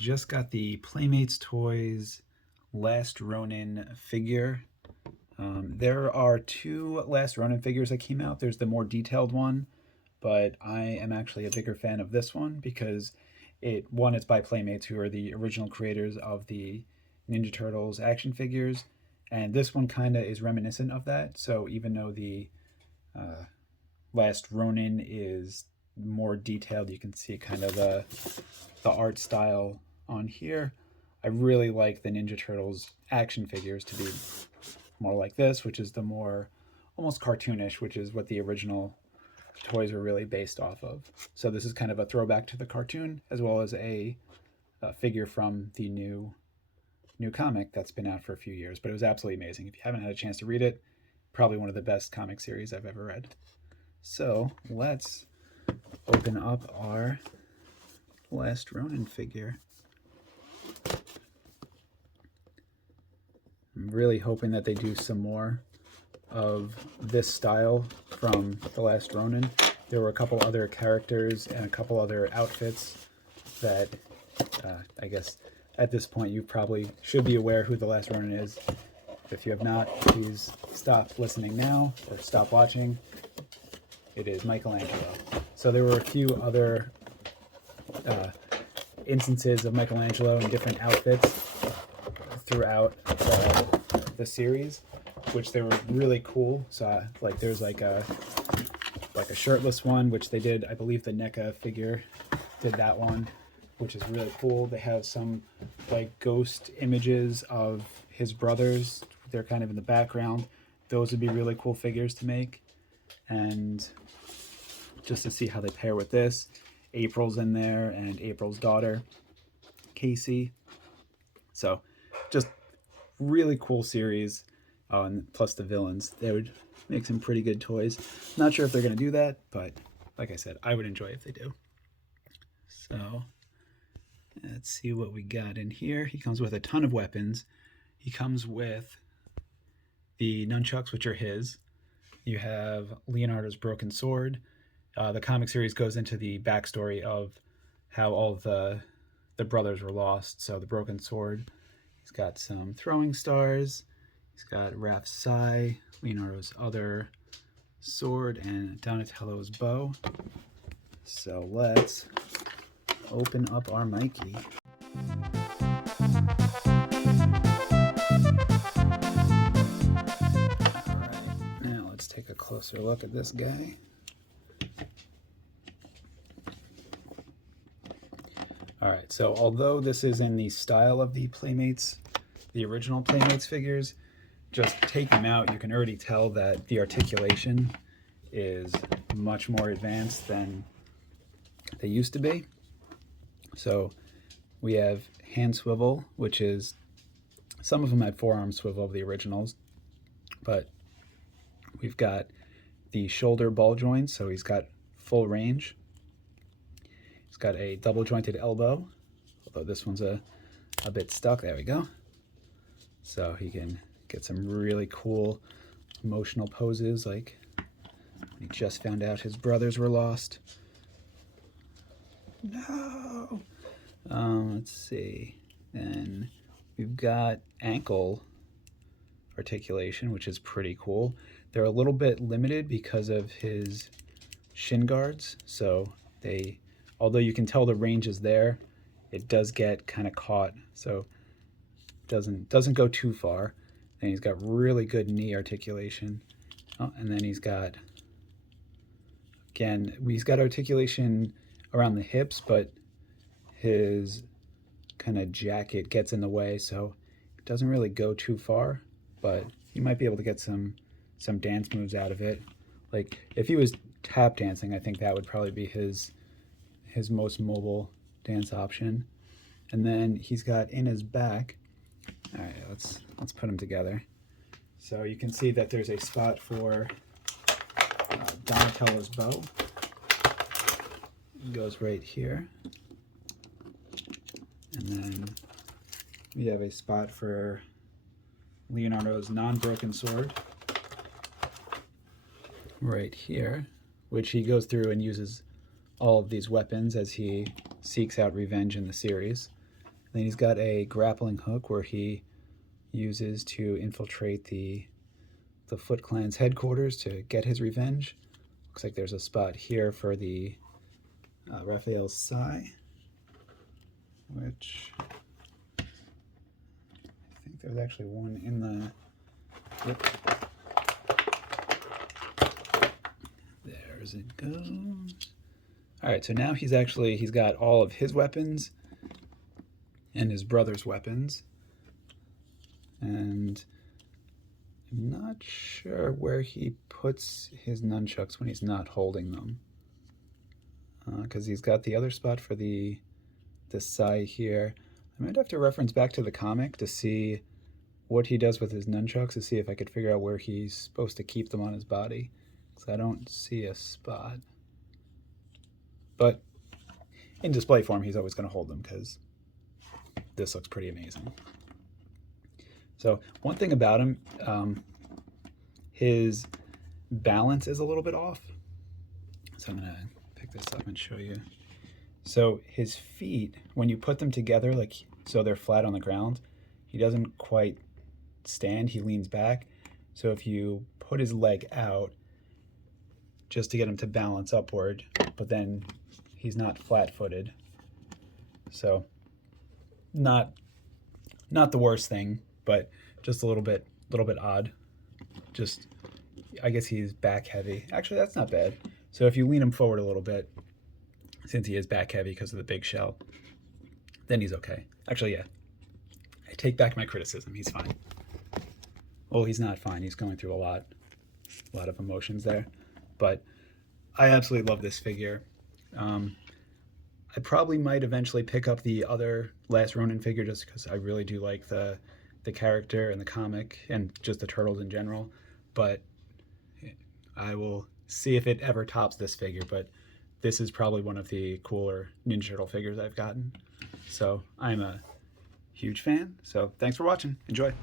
just got the Playmates Toys Last Ronin figure. There are two Last Ronin figures that came out. There's the more detailed one, but I am actually a bigger fan of this one because it's by Playmates, who are the original creators of the Ninja Turtles action figures, and this one kind of is reminiscent of that. So even though the Last Ronin is more detailed, you can see kind of the art style on here. I really like the Ninja Turtles action figures to be more like this, which is the more almost cartoonish, which is what the original toys were really based off of. So this is kind of a throwback to the cartoon, as well as a figure from the new comic that's been out for a few years. But it was absolutely amazing. If you haven't had a chance to read it, probably one of the best comic series I've ever read. So let's open up our Last Ronin figure. I'm really hoping that they do some more of this style from The Last Ronin. There were a couple other characters and a couple other outfits that I guess at this point you probably should be aware who The Last Ronin is. If you have not, please stop listening now or stop watching. It is Michelangelo. So there were a few other instances of Michelangelo in different outfits throughout the series, which they were really cool. So like there's like a shirtless one, which they did. I believe the NECA figure did that one, which is really cool. They have some like ghost images of his brothers. They're kind of in the background. Those would be really cool figures to make. And just to see how they pair with this, April's in there and April's daughter, Casey. So just really cool series. Oh, and plus the villains. They would make some pretty good toys. Not sure if they're going to do that, but like I said, I would enjoy if they do. So let's see what we got in here. He comes with a ton of weapons. He comes with the nunchucks, which are his. You have Leonardo's broken sword. The comic series goes into the backstory of how all of the brothers were lost. So the broken sword. He's got some throwing stars. He's got Raph's sai, Leonardo's other sword, and Donatello's bow. So let's open up our Mikey. Alright, now let's take a closer look at this guy. Alright, so although this is in the style of the Playmates, the original Playmates figures, just take them out, you can already tell that the articulation is much more advanced than they used to be. So we have hand swivel, which is, some of them had forearm swivel of the originals, but we've got the shoulder ball joints, so he's got full range. He's got a double jointed elbow, although this one's a bit stuck. There we go. So he can get some really cool emotional poses, like when he just found out his brothers were lost. No! Let's see. Then we've got ankle articulation, which is pretty cool. They're a little bit limited because of his shin guards, so although you can tell the range is there, it does get kind of caught, so it doesn't go too far. And he's got really good knee articulation. Oh, and then he's got articulation around the hips, but his kind of jacket gets in the way, so it doesn't really go too far, but you might be able to get some dance moves out of it. Like if he was tap dancing, I think that would probably be his most mobile dance option. And then he's got in his back, all right, let's put them together. So you can see that there's a spot for Donatello's bow. It goes right here. And then we have a spot for Leonardo's non-broken sword right here, which he goes through and uses all of these weapons as he seeks out revenge in the series. then he's got a grappling hook where he uses to infiltrate the Foot Clan's headquarters to get his revenge. Looks like there's a spot here for the Raphael's Sai, which I think there's actually one in the... Yep. There's it goes. All right, so now he's got all of his weapons and his brother's weapons. And I'm not sure where he puts his nunchucks when he's not holding them. Because he's got the other spot for the Sai here. I might have to reference back to the comic to see what he does with his nunchucks, to see if I could figure out where he's supposed to keep them on his body. Because I don't see a spot. But in display form, he's always going to hold them because this looks pretty amazing. So one thing about him, his balance is a little bit off. So I'm going to pick this up and show you. So his feet, when you put them together, like so they're flat on the ground, he doesn't quite stand, he leans back. So if you put his leg out just to get him to balance upward, but then he's not flat-footed. So not the worst thing, but just a little bit odd. Just, I guess he's back heavy. Actually, that's not bad. So if you lean him forward a little bit, since he is back heavy because of the big shell, then he's okay. Actually, yeah. I take back my criticism. He's fine. Well, he's not fine. He's going through a lot of emotions there. But I absolutely love this figure. I probably might eventually pick up the other Last Ronin figure just because I really do like the character and the comic and just the turtles in general. But I will see if it ever tops this figure. But this is probably one of the cooler Ninja Turtle figures I've gotten. So I'm a huge fan. So thanks for watching. Enjoy.